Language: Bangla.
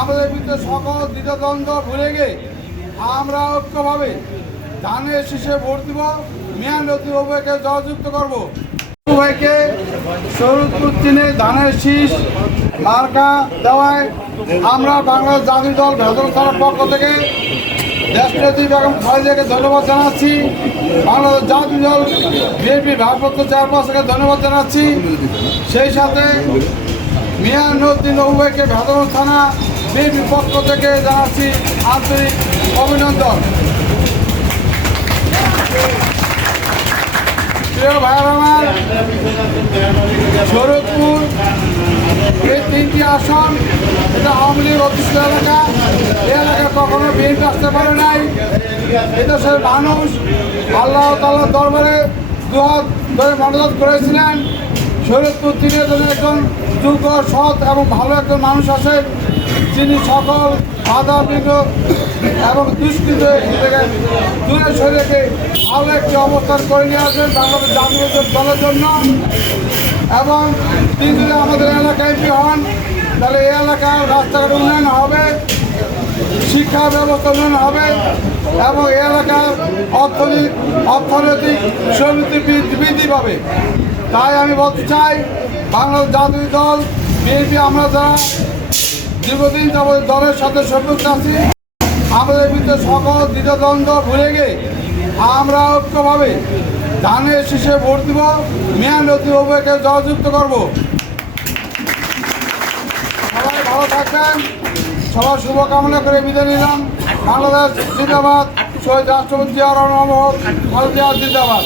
আমাদের ভিতরে সকল দ্বিধাদ্বন্দ্ব ভুলে গিয়ে আমরা ঐক্যভাবে ধানের শীষে ভোট দিব। মিয়ান রতিব ভাইকে জয়যুক্ত করবো। ভাইকে শরৎপুর 3-এ ধানের শীষ মার্কা দেওয়ায় আমরা বাংলাদেশ জাতীয় দল ভেতর থানার পক্ষ থেকে দেশনেত্রী বেগম খালেদাকে ধন্যবাদ জানাচ্ছি। বাংলাদেশ জাতীয় দল বিএনপির ভারপ্রাপ্ত চেয়ারপারসনকে ধন্যবাদ জানাচ্ছি। সেই সাথে মিয়ান রতিব ভাইকে ভেতর থানা বিএনপির পক্ষ থেকে জানাচ্ছি আন্তরিক অভিনন্দন। প্রিয় ভাইয়ের আমার, শরৎপুর এই 3টি আসন, এটা আওয়ামী লীগ অধ্যুষিত এলাকা। এই এলাকায় কখনো বিএনপি আসতে পারে নাই। এদেশের মানুষ আল্লাহ তাআলার দরবারে দুহাত ধরে মনোজাত করেছিলেন। শরৎপুর 3-এর জন্য একজন যোগ্য, সৎ এবং ভালো একজন মানুষ আছে, যিনি সকল বাধা বিঘ্ন এবং দুষ্কৃত থেকে দূরে সরে রেখে ভালো একটি অবস্থান করে নিয়ে আসবেন বাংলাদেশ জাতীয় দলের জন্য। এবং তিনি যদি আমাদের এলাকায় এমপি হন, তাহলে এই এলাকার রাস্তাঘাট উন্নয়ন হবে, শিক্ষা ব্যবস্থা উন্নয়ন হবে এবং এই এলাকার অর্থনৈতিক সমৃদ্ধি বৃদ্ধি পাবে। তাই আমি বলতে চাই, বাংলাদেশ জাতীয় দল বিএনপি আমরা যারা দীর্ঘদিন যাবৎ দলের সাথে সম্পৃক্ত আছি, আমাদের ভিতরে সকল দ্বিধাদ্বন্দ্ব ভুলে গিয়ে আমরা ঐক্যভাবে ধানের শীষে ভোট দিব। মিয়ান রতিব ভাইকে জয়যুক্ত করব। সবাই ভালো থাকবেন। সবার শুভকামনা করে বিদায় নিলাম। বাংলাদেশ জিন্দাবাদ। শহীদ রাষ্ট্রপতি জিয়া রহমান খালেদা জিয়া জিন্দাবাদ।